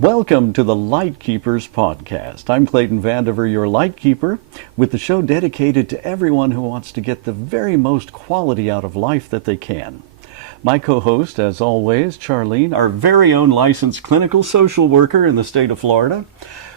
Welcome to the Lightkeepers Podcast. I'm Clayton Vandiver, your Lightkeeper, with the show dedicated to everyone who wants to get the very most quality out of life that they can. My co-host, as always, Charlene, our very own licensed clinical social worker in the state of Florida,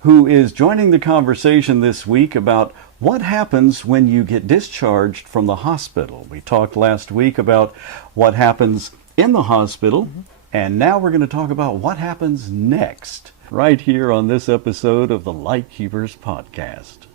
who is joining the conversation this week about what happens when you get discharged from the hospital. We talked last week about what happens in the hospital, and now we're going to talk about what happens next, right here on this episode of the Lightkeepers Podcast.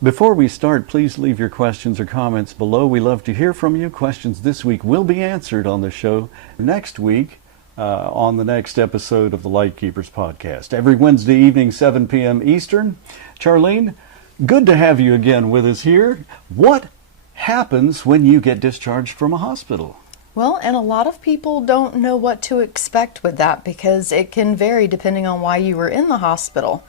Before we start, please leave your questions or comments below. We love to hear from you. Questions this week will be answered on the show next week on the next episode of the Lightkeepers Podcast. Every Wednesday evening, 7 p.m. Eastern. Charlene, good to have you again with us here. What happens when you get discharged from a hospital? Well, and a lot of people don't know what to expect with that because it can vary depending on why you were in the hospital.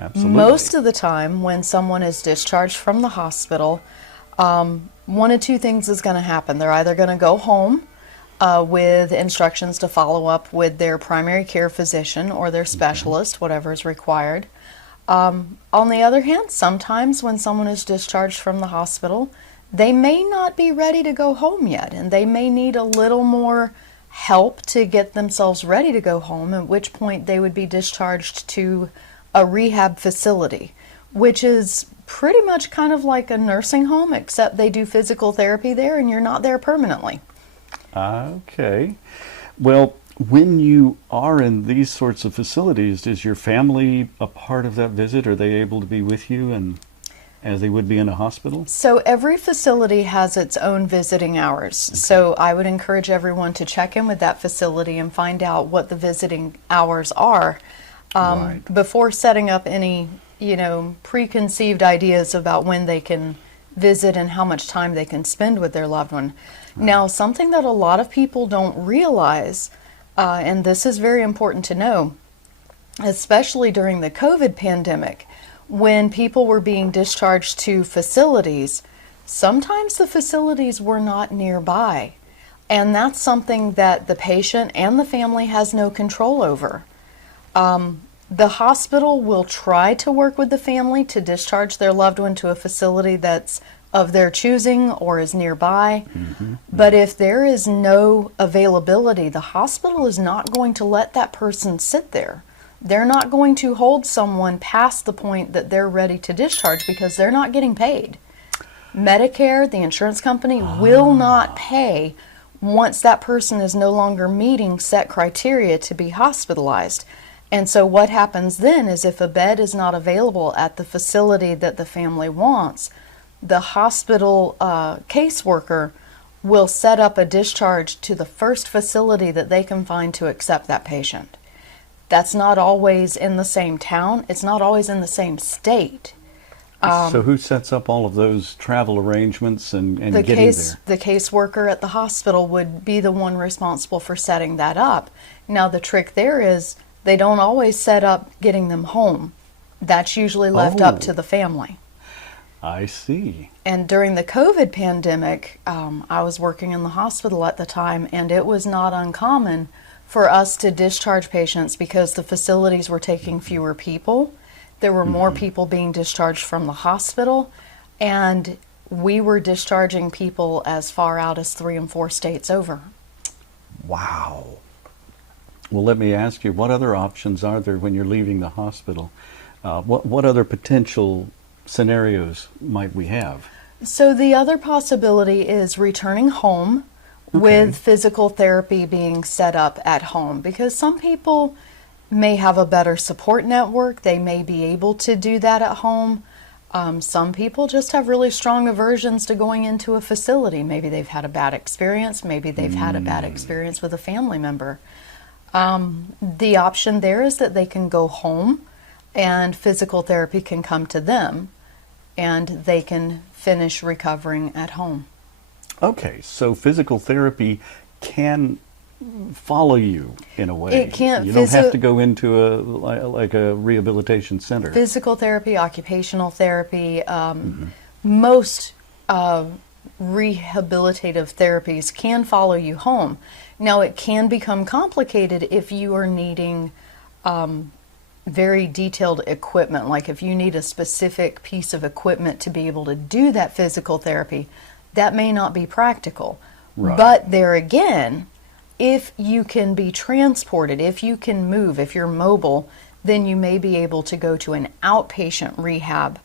Absolutely. Most of the time when someone is discharged from the hospital, one of two things is going to happen. They're either going to go home with instructions to follow up with their primary care physician or their specialist, whatever is required. On the other hand, sometimes when someone is discharged from the hospital, they may not be ready to go home yet, and they may need a little more help to get themselves ready to go home, at which point they would be discharged to a rehab facility, which is pretty much kind of like a nursing home, except they do physical therapy there and you're not there permanently. Okay. Well, when you are in these sorts of facilities, is your family a part of that visit? Are they able to be with you and as they would be in a hospital? So every facility has its own visiting hours. Okay. So I would encourage everyone to check in with that facility and find out what the visiting hours are. Right. Before setting up any, preconceived ideas about when they can visit and how much time they can spend with their loved one. Right. Now, something that a lot of people don't realize, and this is very important to know, especially during the COVID pandemic, when people were being discharged to facilities, sometimes the facilities were not nearby. And that's something that the patient and the family has no control over. The hospital will try to work with the family to discharge their loved one to a facility that's of their choosing or is nearby. But if there is no availability, the hospital is not going to let that person sit there. They're not going to hold someone past the point that they're ready to discharge because they're not getting paid. Medicare, the insurance company, will not pay once that person is no longer meeting set criteria to be hospitalized. And so what happens then is if a bed is not available at the facility that the family wants, the hospital caseworker will set up a discharge to the first facility that they can find to accept that patient. That's not always in the same town. It's not always in the same state. So who sets up all of those travel arrangements and getting there? The caseworker at the hospital would be the one responsible for setting that up. Now the trick there is they don't always set up getting them home. That's usually left up to the family. I see. And during the COVID pandemic, I was working in the hospital at the time, and it was not uncommon for us to discharge patients because the facilities were taking fewer people. There were more people being discharged from the hospital, and we were discharging people as far out as 3 and 4 states over. Wow. Well, let me ask you, what other options are there when you're leaving the hospital? What other potential scenarios might we have? So the other possibility is returning home with physical therapy being set up at home, because some people may have a better support network. They may be able to do that at home. Some people just have really strong aversions to going into a facility. Maybe they've had a bad experience. Maybe they've had a bad experience with a family member. The option there is that they can go home and physical therapy can come to them, and they can finish recovering at home. Okay, so physical therapy can follow you in a way. It can't. You don't have to go into a rehabilitation center. Physical therapy, occupational therapy, most rehabilitative therapies can follow you home. Now, it can become complicated if you are needing very detailed equipment, like if you need a specific piece of equipment to be able to do that physical therapy, that may not be practical. Right. But there again, if you can be transported, if you can move, if you're mobile, then you may be able to go to an outpatient rehab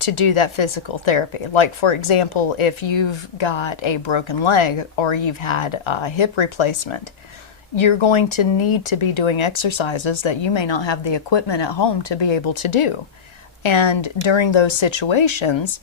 to do that physical therapy. Like, for example, if you've got a broken leg or you've had a hip replacement, you're going to need to be doing exercises that you may not have the equipment at home to be able to do. And during those situations,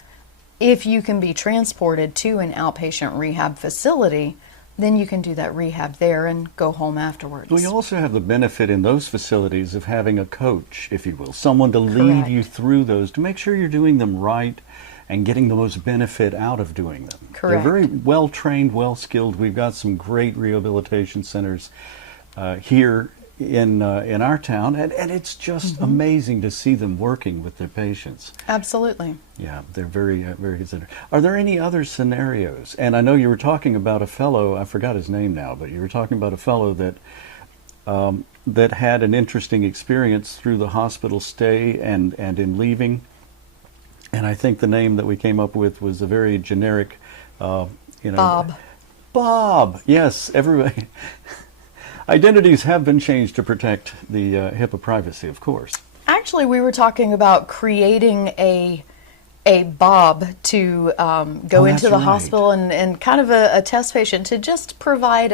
if you can be transported to an outpatient rehab facility, then you can do that rehab there and go home afterwards. Well, you also have the benefit in those facilities of having a coach, if you will, someone to Correct. lead you through those, to make sure you're doing them right and getting the most benefit out of doing them. Correct. They're very well trained, well skilled. We've got some great rehabilitation centers here in our town, and it's just amazing to see them working with their patients. Absolutely. Yeah, they're very considerate. Are there any other scenarios? And I know you were talking about a fellow, I forgot his name now, but you were talking about a fellow that that had an interesting experience through the hospital stay and in leaving. And I think the name that we came up with was a very generic, Bob. Bob, yes, everybody. Identities have been changed to protect the HIPAA privacy, of course. Actually, we were talking about creating a Bob to go into the hospital and kind of a test patient to just provide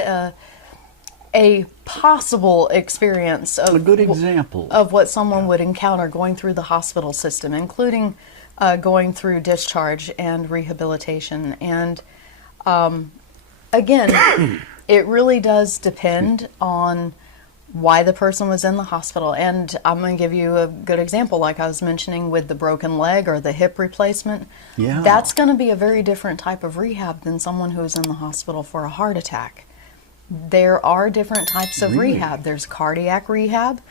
a possible experience of a good example of what someone would encounter going through the hospital system, including going through discharge and rehabilitation. And again, it really does depend on why the person was in the hospital. And I'm going to give you a good example, like I was mentioning with the broken leg or the hip replacement. Yeah. That's going to be a very different type of rehab than someone who is in the hospital for a heart attack. There are different types of rehab. There's cardiac rehab.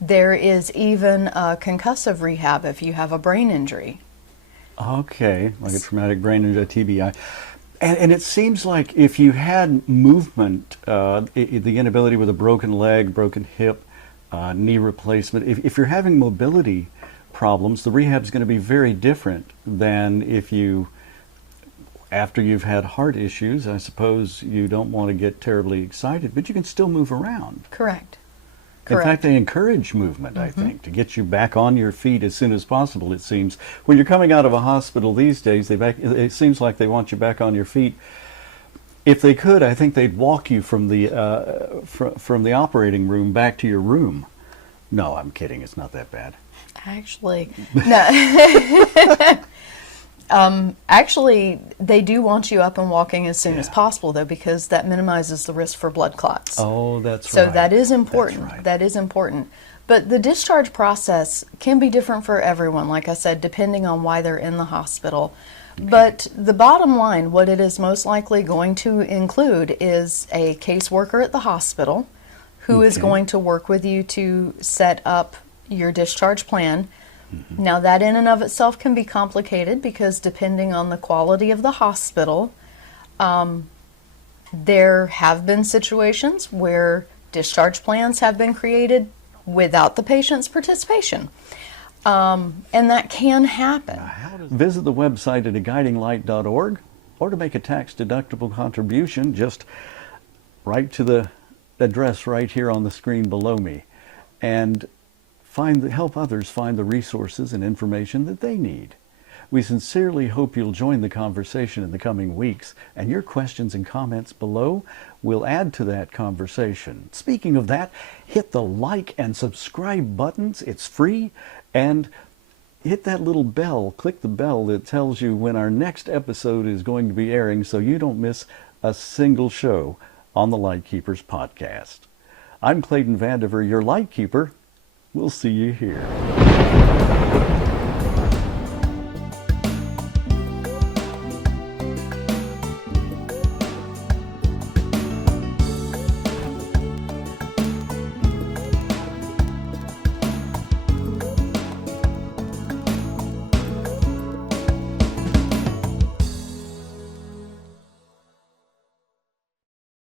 There is even concussive rehab if you have a brain injury. Okay, like a traumatic brain injury, TBI. And it seems like if you had movement, the inability with a broken leg, broken hip, knee replacement, if you're having mobility problems, the rehab's going to be very different than if you, after you've had heart issues, I suppose you don't want to get terribly excited, but you can still move around. Correct. In fact, they encourage movement, I think, to get you back on your feet as soon as possible, it seems. When you're coming out of a hospital these days, it seems like they want you back on your feet. If they could, I think they'd walk you from the operating room back to your room. No, I'm kidding. It's not that bad. Actually, no. Actually, they do want you up and walking as soon as possible, though, because that minimizes the risk for blood clots. Oh, that's so right. So that is important. That's right. That is important. But the discharge process can be different for everyone, like I said, depending on why they're in the hospital. Okay. But the bottom line, what it is most likely going to include is a caseworker at the hospital who is going to work with you to set up your discharge plan. Now, that in and of itself can be complicated because depending on the quality of the hospital, there have been situations where discharge plans have been created without the patient's participation. And that can happen. Visit the website at aguidinglight.org, or to make a tax-deductible contribution, just write to the address right here on the screen below me. And help others find the resources and information that they need. We sincerely hope you'll join the conversation in the coming weeks, and your questions and comments below will add to that conversation. Speaking of that, hit the like and subscribe buttons. It's free, and hit that little bell, click the bell that tells you when our next episode is going to be airing so you don't miss a single show on the Lightkeepers podcast. I'm Clayton Vandiver, your Lightkeeper. We'll see you here.